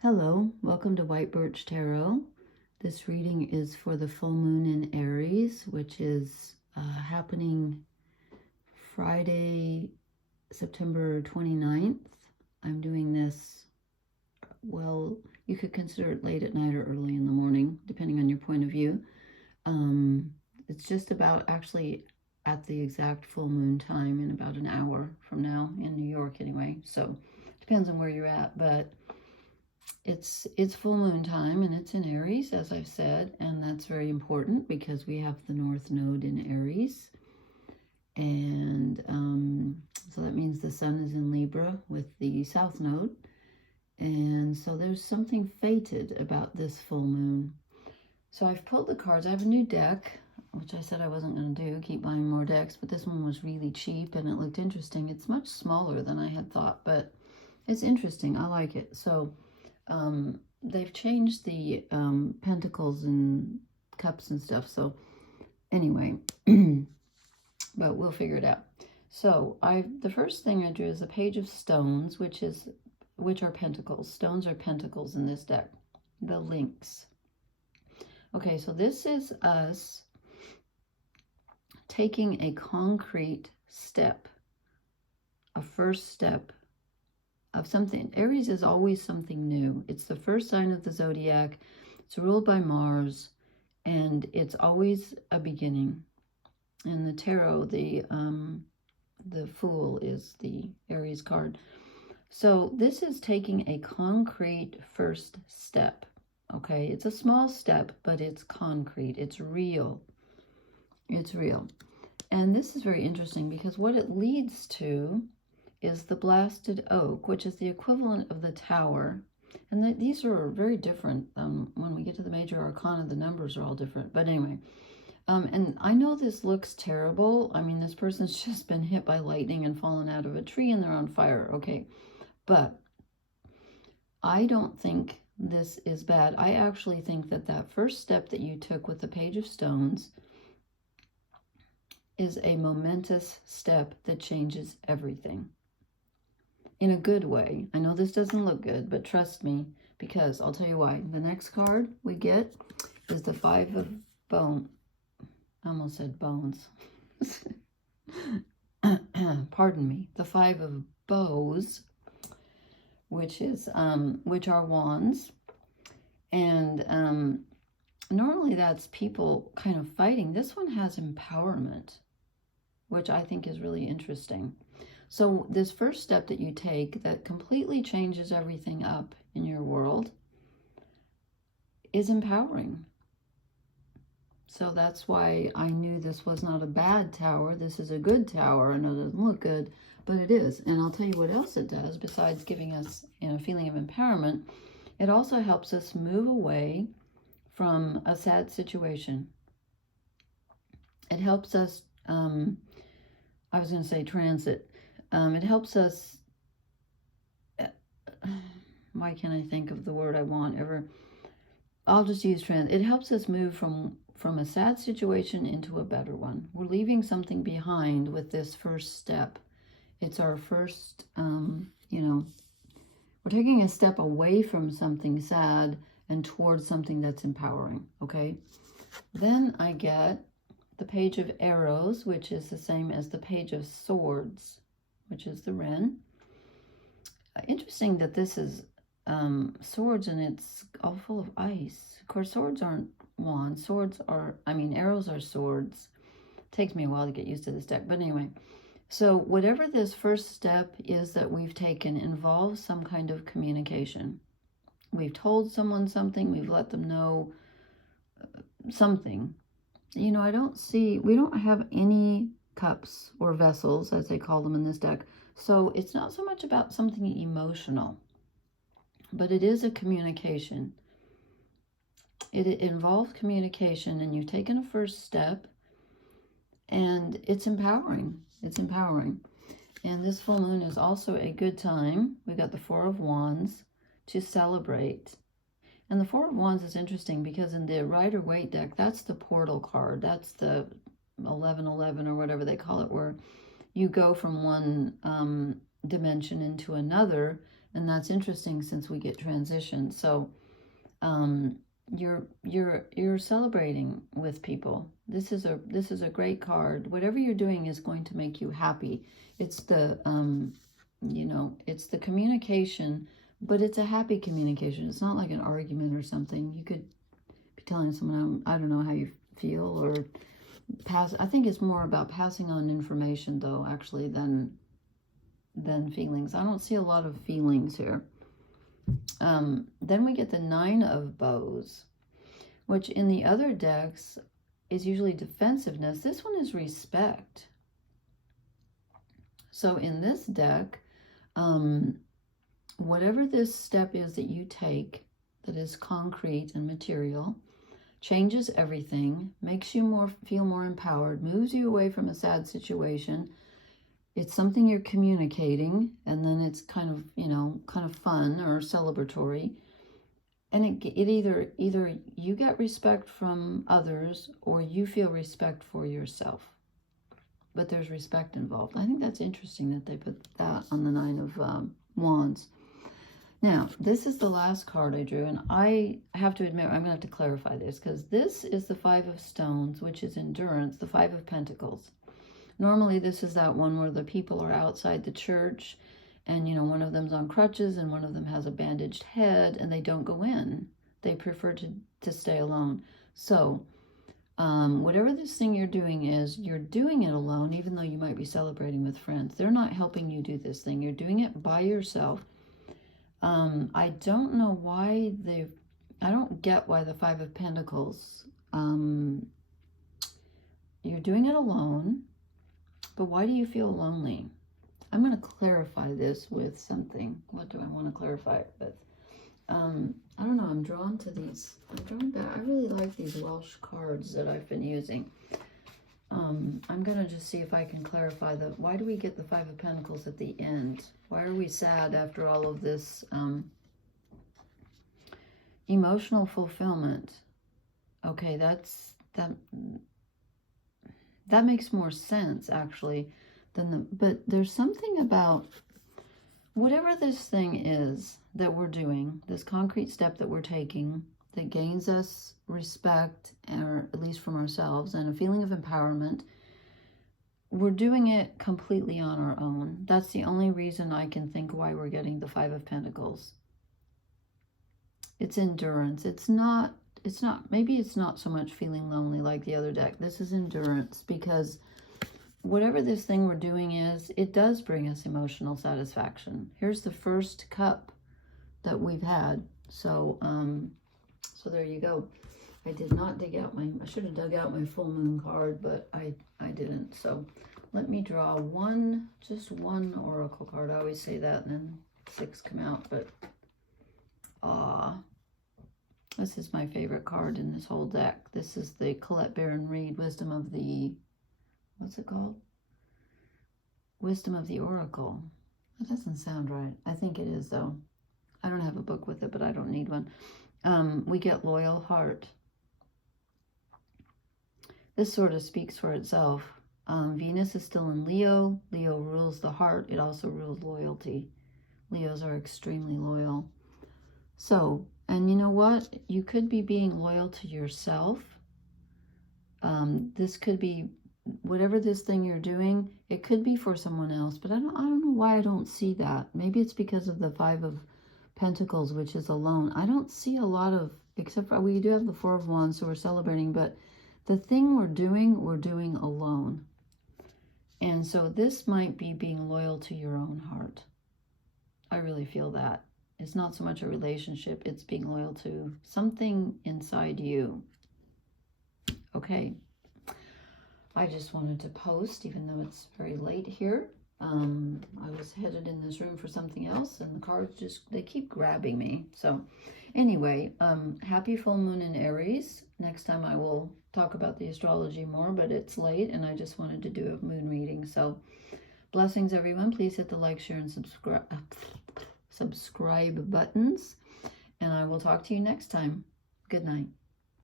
Hello, welcome to White Birch Tarot. This reading is for the full moon in Aries, which is happening Friday, September 29th. I'm doing this, well, you could consider it late at night or early in the morning, depending on your point of view. It's just about actually at the exact full moon time in about an hour from now in New York anyway. So depends on where you're at, but it's full moon time and it's in Aries, as I've said, and that's very important because we have the North Node in Aries. And so that means the sun is in Libra with the South Node. And so there's something fated about this full moon. So I've pulled the cards. I have a new deck, which I said I wasn't going to do, keep buying more decks, but this one was really cheap and it looked interesting. It's much smaller than I had thought, but it's interesting. I like it. So they've changed the pentacles and cups and stuff. So anyway, but we'll figure it out. So the first thing I drew is a page of stones, which are pentacles. Stones are pentacles in this deck. The links. Okay, so this is us taking a concrete step, a first step of something. Aries is always something new. It's the first sign of the zodiac. It's ruled by Mars, and it's always a beginning. In the tarot, the Fool is the Aries card. So this is taking a concrete first step. Okay, it's a small step, but it's concrete. It's real. It's real. And this is very interesting because what it leads to is the blasted oak, which is the equivalent of the tower. And these are very different. When we get to the major arcana, the numbers are all different. But anyway, and I know this looks terrible. I mean, this person's just been hit by lightning and fallen out of a tree and they're on fire. Okay, but I don't think this is bad. I actually think that that first step that you took with the Page of Stones is a momentous step that changes everything. In a good way. I know this doesn't look good, but trust me, because I'll tell you why. The next card we get is the Five of Bones. I almost said bones. Pardon me. The Five of Bows, which are wands. And normally that's people kind of fighting. This one has empowerment, which I think is really interesting. So this first step that you take that completely changes everything up in your world is empowering. So that's why I knew this was not a bad tower. This is a good tower. I know it doesn't look good, but it is. And I'll tell you what else it does besides giving us a feeling of empowerment. It also helps us move away from a sad situation. It helps us, I was going to say transit. It helps us, why can't I think of the word I want ever? I'll just use transit. It helps us move from a sad situation into a better one. We're leaving something behind with this first step. It's our first, we're taking a step away from something sad and towards something that's empowering, okay? Then I get the Page of Arrows, which is the same as the Page of Swords, which is the Wren. Interesting that this is swords and it's all full of ice. Of course, swords aren't wands. Arrows are swords. It takes me a while to get used to this deck. But anyway, so whatever this first step is that we've taken involves some kind of communication. We've told someone something. We've let them know something. We don't have any cups or vessels, as they call them in this deck. So it's not so much about something emotional, but it is a communication. It involves communication, and you've taken a first step, and it's empowering. It's empowering. And this full moon is also a good time. We got the Four of Wands to celebrate. And the Four of Wands is interesting because in the Rider-Waite deck, that's the portal card. That's the 1111 or whatever they call it, where you go from one dimension into another, And that's interesting since we get transition. So you're celebrating with people. This is a great card. Whatever you're doing is going to make you happy. It's the it's the communication, but it's a happy communication. It's not like an argument or something. You could be telling someone, I don't know how you feel, or pass. I think it's more about passing on information, though, actually, than feelings. I don't see a lot of feelings here. Then we get the Nine of Bows, which in the other decks is usually defensiveness. This one is respect. So in this deck, whatever this step is that you take that is concrete and material, changes everything, makes you feel more empowered, moves you away from a sad situation. It's something you're communicating, and then it's kind of fun or celebratory. And it either you get respect from others or you feel respect for yourself. But there's respect involved. I think that's interesting that they put that on the Nine of Wands. Now, this is the last card I drew, and I have to admit, I'm going to have to clarify this, because this is the Five of Stones, which is endurance, the Five of Pentacles. Normally, this is that one where the people are outside the church, and, one of them's on crutches, and one of them has a bandaged head, and they don't go in. They prefer to stay alone. So, whatever this thing you're doing is, you're doing it alone, even though you might be celebrating with friends. They're not helping you do this thing. You're doing it by yourself. I don't know why I don't get why the Five of Pentacles, you're doing it alone, but why do you feel lonely? I'm going to clarify this with something. What do I want to clarify it with? I don't know. I'm drawn to these. I'm drawn back. I really like these Welsh cards that I've been using. I'm going to just see if I can clarify why do we get the Five of Pentacles at the end? Why are we sad after all of this emotional fulfillment? Okay, that makes more sense, actually, but there's something about whatever this thing is that we're doing, this concrete step that we're taking, that gains us respect, or at least from ourselves, and a feeling of empowerment. We're doing it completely on our own. That's the only reason I can think why we're getting the Five of Pentacles. It's endurance. Maybe it's not so much feeling lonely like the other deck. This is endurance, because whatever this thing we're doing is, it does bring us emotional satisfaction. Here's the first cup that we've had. So, so there you go. I did not dig out I should have dug out my full moon card, but I didn't. So let me draw just one oracle card. I always say that, and then 6 come out, but this is my favorite card in this whole deck. This is the Colette Baron Reid Wisdom of the, what's it called? Wisdom of the Oracle. That doesn't sound right. I think it is, though. I don't have a book with it, but I don't need one. We get Loyal Heart. This sort of speaks for itself. Venus is still in Leo. Leo rules the heart. It also rules loyalty. Leos are extremely loyal. So, and you know what? You could be being loyal to yourself. This could be, whatever this thing you're doing, it could be for someone else, but I don't know why I don't see that. Maybe it's because of the Five of Pentacles, which is alone. I don't see a lot of, except for, we do have the Four of Wands, so we're celebrating, but the thing we're doing alone. And so this might be being loyal to your own heart. I really feel that. It's not so much a relationship, it's being loyal to something inside you. Okay. I just wanted to post, even though it's very late here. I was headed in this room for something else, and the cards they keep grabbing me. So anyway, happy full moon in Aries. Next time I will talk about the astrology more, but it's late, and I just wanted to do a moon reading. So blessings, everyone. Please hit the like, share, and subscribe buttons, and I will talk to you next time. Good night.